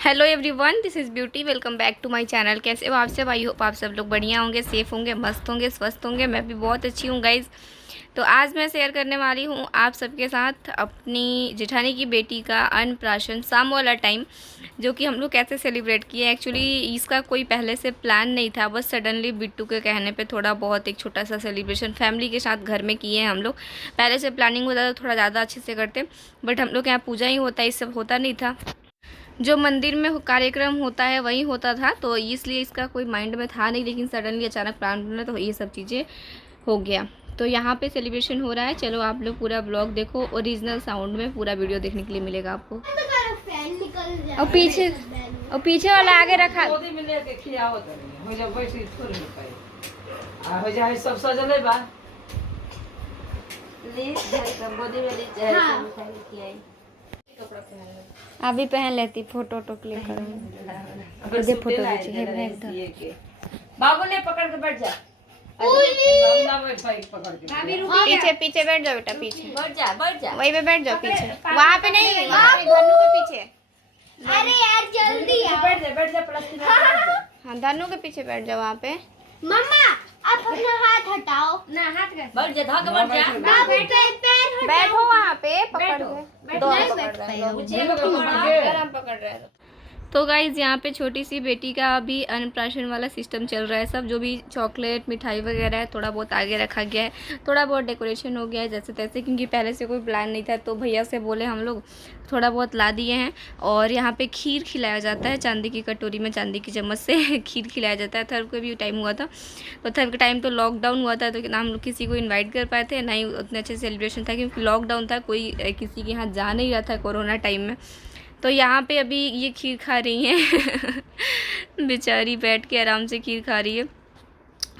Hello everyone, this is Beauty. Welcome back to my channel. कैसे हो आप सब? आई होप आप सब लोग बढ़िया होंगे, सेफ़ होंगे, मस्त होंगे, स्वस्थ होंगे। मैं भी बहुत अच्छी हूँ गाइज़। तो आज मैं शेयर करने वाली हूँ आप सबके साथ अपनी जेठानी की बेटी का अन्नप्राशन शाम वाला टाइम, जो कि हम लोग कैसे सेलिब्रेट किए। एक्चुअली इसका कोई पहले से प्लान नहीं था, बस सडनली बिट्टू के कहने पे थोड़ा बहुत एक छोटा सा सेलिब्रेशन फैमिली के साथ घर में किए हैं हम लोग। पहले से प्लानिंग होता तो थोड़ा ज़्यादा अच्छे से करते, बट हम लोग के यहाँ पूजा ही होता है, इस सब होता नहीं था। जो मंदिर में कार्यक्रम होता है वही होता था, तो इसलिए इसका कोई माइंड में था नहीं, लेकिन सडनली अचानक प्लान बना तो ये सब चीज़ें हो गया। तो यहाँ पे सेलिब्रेशन हो रहा है। चलो आप लोग पूरा ब्लॉग देखो, ओरिजिनल साउंड में पूरा वीडियो देखने के लिए मिलेगा आपको। और पीछे वाला आगे रखा सब सजले बा। अभी पहन लेती, फोटो क्लिक करूँगी। मुझे फोटो खींचे। बाबू ने पकड़ के बैठ जा। पीछे पीछे बैठ जाओ बेटा, पीछे बैठ जा वहीं पे बैठ जाओ, पीछे वहाँ पे नहीं, वहाँ पे धनु के पीछे। अरे यार जल्दी आओ। बैठ जा प्लास्टिक में। हाँ, धनु के पीछे बैठ जाओ वहाँ पे। मम्मा आप अपना हाथ हटाओ ना, हाथ बैठ जा, धागा बैठ जा। बाबू पैर हटाओ। बैठो वहाँ पे, पकड़ के दो नहीं पकड़ बैठ रहे पाएगा हैं, वो। गरम पकड़ रहे हैं। तो गाइज यहाँ पे छोटी सी बेटी का अभी अन्नप्राशन वाला सिस्टम चल रहा है। सब जो भी चॉकलेट मिठाई वगैरह है थोड़ा बहुत आगे रखा गया है, थोड़ा बहुत डेकोरेशन हो गया है जैसे तैसे, क्योंकि पहले से कोई प्लान नहीं था। तो भैया से बोले हम लोग थोड़ा बहुत ला दिए हैं। और यहाँ पे खीर खिलाया जाता है, चांदी की कटोरी में चांदी की चम्मच से खीर खिलाया जाता है। थर्ड को भी टाइम हुआ था, तो थर्ड का टाइम तो लॉकडाउन हुआ था, तो ना हम लोग किसी को इन्वाइट कर पाए थे, ना ही उतने अच्छे सेलिब्रेशन था, क्योंकि लॉकडाउन था, कोई किसी के यहाँ जा नहीं रहा था कोरोना टाइम में। तो यहाँ पे अभी ये खीर खा रही हैं बेचारी बैठ के आराम से खीर खा रही है।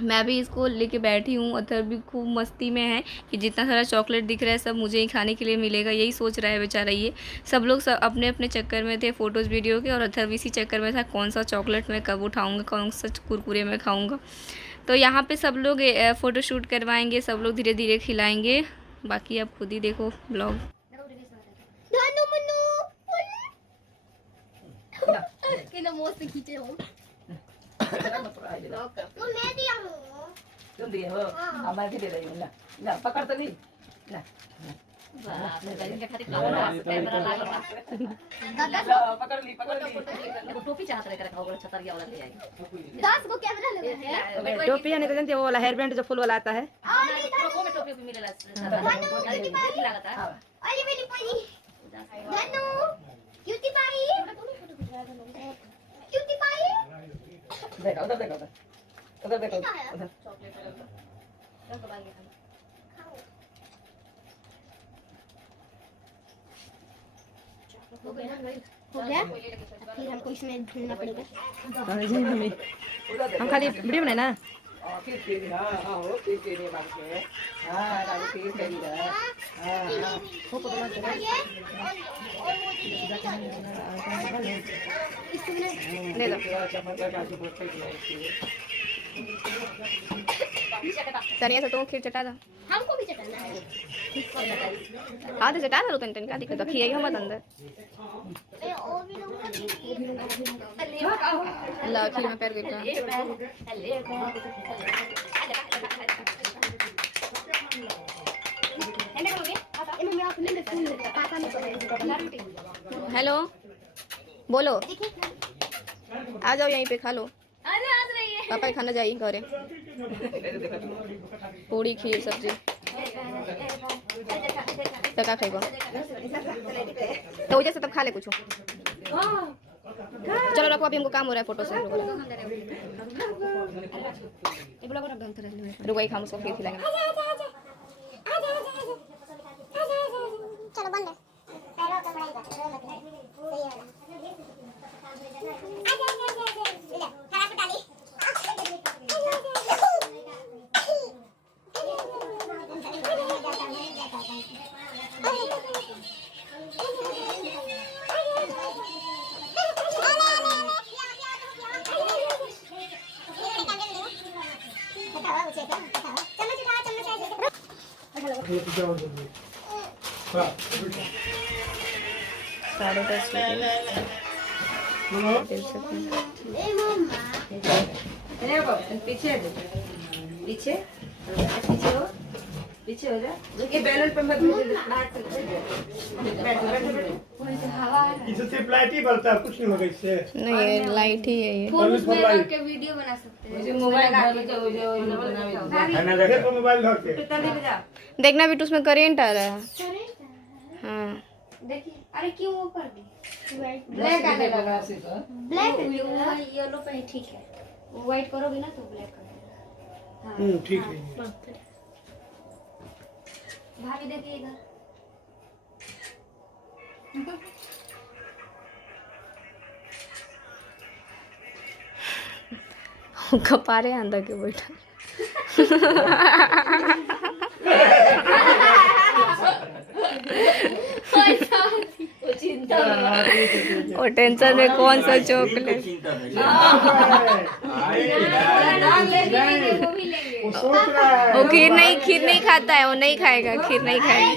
मैं भी इसको लेके बैठी हूँ। अथर भी खूब मस्ती में है कि जितना सारा चॉकलेट दिख रहा है सब मुझे ही खाने के लिए मिलेगा, यही सोच रहा है बेचारा। ये सब लोग सब अपने अपने चक्कर में थे, फ़ोटोज़ वीडियो के, और अथर भी इसी चक्कर में था कौन सा चॉकलेट मैं कब उठाऊँगा, कौन सा कुरकुरे में खाऊँगा। तो यहाँ पर सब लोग फ़ोटोशूट करवाएँगे, सब लोग धीरे धीरे खिलाएँगे। बाकी आप खुद ही देखो ब्लॉग। कितना मस्त खींचे हो। तो मैं दिया हूँ। तुम दिए हो, हमारे भी दे रही हूँ। ना पकड़ तो ली ना। पकड़ ली। टोपी चाहत रहे करे छतरिया वाला ले आएंगे। 10 को कैमरा लगा है। टोपी नहीं तो जानते वो वाला हेयर बैंड जो फुल वाला आता है। और वो में टोपी भी मिलेला। लगता है। अरे मेरी परी धनु क्यूटी पाई, क्यूटी पाई। देखो उधर देखो उधर देखो उधर। हो गया फिर हमको इसमें ढूंढना पड़ेगा। हम खाली वीडियो बनाए ना। ले लो तनिया से, तुम खीर चटा दो। हमको भी चटाना है। हाँ तो चटा दो, तन का दिक्कत है, खियाई हम अंदर मैं और भी लूंगा। ला खीर में पैर गिर हेलो बोलो, आ जाओ यहीं पे खा लो। पापा ही खाना जाइए घरे, पूरी खीर सब्जी तका खाइबो तो वजह से तब खा ले कुछ। चलो रखो, अभी हमको काम हो रहा है फोटो से। रुको खाम, उसको खीर खिलाएंगे। चलो बंद है। पैरों का बड़ा सही है। ले खड़ा पे डाली। साढ़े 10 बजे देख सकते हैं। ए मम्मा ए बाबू पीछे दे पीछे पीछे हो जा ये बैलून पे मत बैठ इससे सिर्फ लाइट ही बलता है, कुछ नहीं होगा इससे। नहीं ये लाइट ही है ये। फोन उसमें लाइट के वीडियो बना सकते हैं। मुझे मोबाइल धर के देखो मोबाइल धर के। देखना भी तो उसमें करंट आ रहा है। हाँ देखिए अरे क्यों वो कर दी ब्लैक आने लगा से तो ब्लैक येलो पे ही ठीक है वो व्हाइट करोगे ना तो ब्लैक करेगा ठीक है। भाभी देखिए इधर कपारे अंदर के बैठा। वो टेंशन में कौन सा चॉकलेट। वो सोच रहा है वो खीर नहीं खाता है, वो नहीं खाएगा, खीर नहीं खाएगा।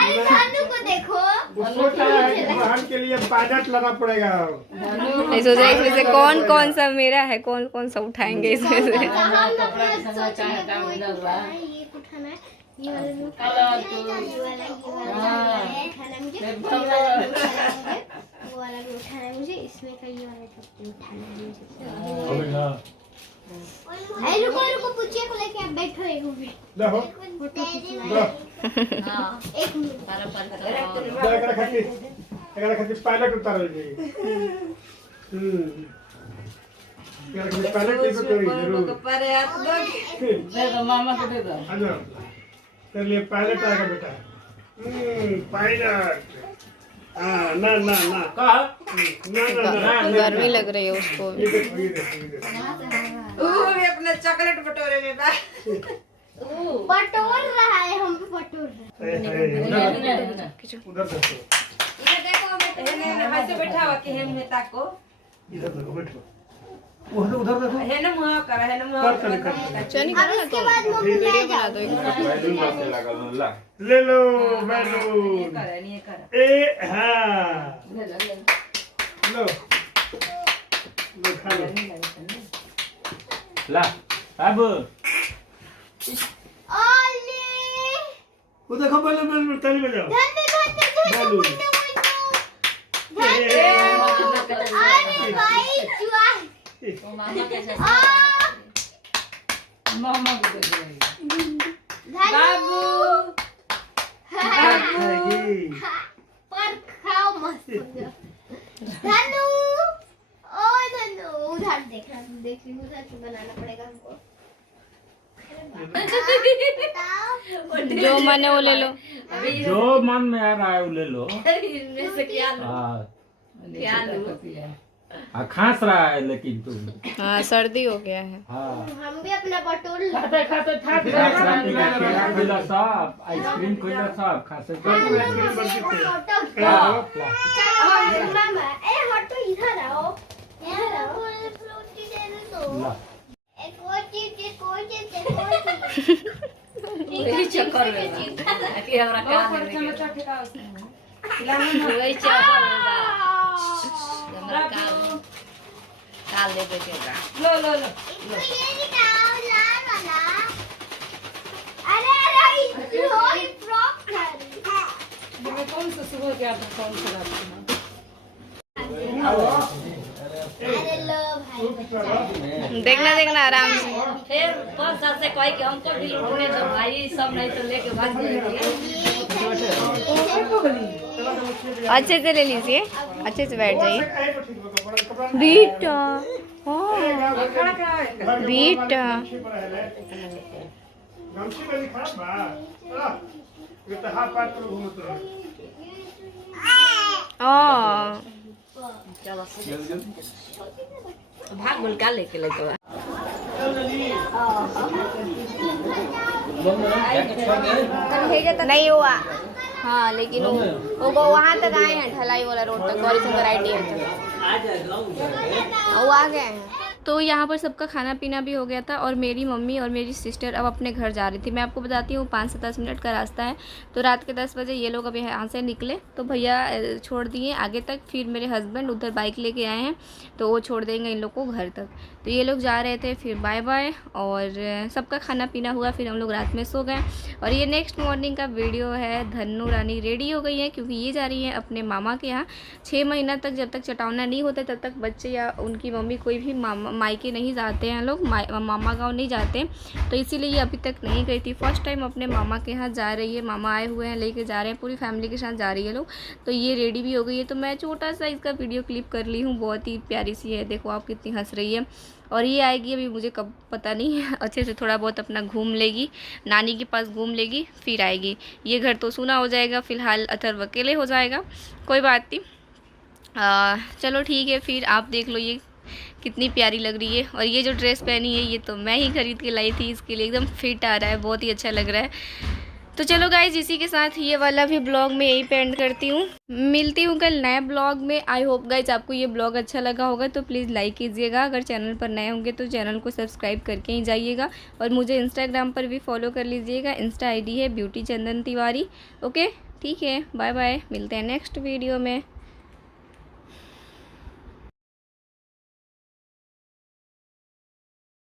अरे धानु को देखो वो सोच रहा है कि बहन के लिए पायलट लाना पड़ेगा। नहीं सोच रहा इसमें से कौन सा मेरा है, कौन सा उठाएंगे इसमें से। ये उठाना है ये वाला भी उठाना है ये वाला उठाना है मुझे वो वाला भी उठाना है मुझे इसमें का ये वाला चॉकलेट उठाना है मुझे। अरे रुको पूछिए को लेके आप बैठो एक मिनट देखो एक मिनट एकरा खातिर पायलट उतारल जाई। एकरा खातिर पायलट टिकट करी जरूर। पर आप दे दो मामा को दे दो आ जाओ तेरे लिए पायलट आएगा बेटा। पायलट ना कहा ना गर्मी लग रही है उसको। ये देखो वो भी अपने चॉकलेट बटोरे में बा बटोर रहा है हम भी बटोर रहे उधर देखो इधर देखो मैं ऐसे बैठा हुआ कि हम में ताको इधर देखो बैठो उधर देखो है ना मुंह कर चलिए अब इसके बाद मम्मी ले जाओ ले लो बैलून ये कर ए हाँ लो खा लो ला अब ओले वो देखो बैलून ताली बजाओ धन्य बैलून अरे भाई जुआ मामा को दे दो बाबू खाएगी पर खाओ मस्त धनु ओ धनु उधर देख रही उधर से बनाना पड़ेगा हमको जो मन है वो ले लो। जो मन में आ रहा है वो ले लो। इनमें से क्या लो? हाँ खांस रहा है लेकिन तुम। हाँ सर्दी हो गया है। हाँ हम भी अपना बटोर केला खिला सब, आइसक्रीम खिला सब खा सकते मामा ए हटो इधर आओ फ्रूटी दे दो एक और चीज वही चक्कर में बा कि हमरा काम है वही चक्कर में बा हमरा काल दे के बा लो इसको ये निकाल लाल वाला अरे ये फ्रॉक कर मैं कौन सा सुबह क्या कौन सा अरे लो भाई देखना आराम से। फिर 5 साल से कोई कि हमको भी लूटने दो भाई, सब नहीं तो लेके भाग जाएंगे। अच्छे से ले लीजिए, अच्छे से बैठ जाइए। बेटा बेटा भाग बोल का लेके लेके नहीं हुआ। हाँ लेकिन वो वहाँ तक आए हैं, ढलाई वाला रोड तक, और इसमें वैरायटी है वो आ गए हैं। तो यहाँ पर सबका खाना पीना भी हो गया था और मेरी मम्मी और मेरी सिस्टर अब अपने घर जा रही थी। मैं आपको बताती हूँ 5 से 10 मिनट का रास्ता है। तो रात के 10 बजे ये लोग अभी यहाँ से निकले, तो भैया छोड़ दिए आगे तक, फिर मेरे हस्बैंड उधर बाइक लेके आए हैं तो वो छोड़ देंगे इन लोग को घर तक। तो ये लोग जा रहे थे, फिर बाय बाय, और सबका खाना पीना हुआ, फिर हम लोग रात में सो गए। और ये नेक्स्ट मॉर्निंग का वीडियो है। धन्नू रानी रेडी हो गई है क्योंकि ये जा रही है अपने मामा के यहाँ। 6 महीना तक जब तक चटावना नहीं होता तब तक बच्चे या उनकी मम्मी कोई भी मायके नहीं जाते हैं, लोग मामा गाँव नहीं जाते, तो इसीलिए ये अभी तक नहीं गई थी। फर्स्ट टाइम अपने मामा के यहाँ जा रही है। मामा आए हुए हैं, लेके जा रहे हैं, पूरी फैमिली के साथ जा रही है लोग। तो ये रेडी भी हो गई है, तो मैं छोटा सा इसका वीडियो क्लिप कर ली हूँ। बहुत ही प्यारी सी है, देखो आप कितनी हंस रही है। और ये आएगी अभी मुझे कब पता नहीं है, अच्छे से थोड़ा बहुत अपना घूम लेगी, नानी के पास घूम लेगी, फिर आएगी। ये घर तो सूना हो जाएगा, फ़िलहाल अथर्व अकेले हो जाएगा, कोई बात नहीं। चलो ठीक है, फिर आप देख लो ये कितनी प्यारी लग रही है। और ये जो ड्रेस पहनी है ये तो मैं ही खरीद के लाई थी, इसके लिए एकदम फिट आ रहा है, बहुत ही अच्छा लग रहा है। तो चलो गाइज, इसी के साथ ये वाला भी ब्लॉग मैं यही पेंड करती हूँ। मिलती हूँ कल नए ब्लॉग में। आई होप गाइज आपको ये ब्लॉग अच्छा लगा होगा, तो प्लीज़ लाइक कीजिएगा। अगर चैनल पर नए होंगे तो चैनल को सब्सक्राइब करके ही जाइएगा, और मुझे इंस्टाग्राम पर भी फॉलो कर लीजिएगा। इंस्टा ID है ब्यूटी चंदन तिवारी। ओके ठीक है, बाय बाय, मिलते हैं नेक्स्ट वीडियो में।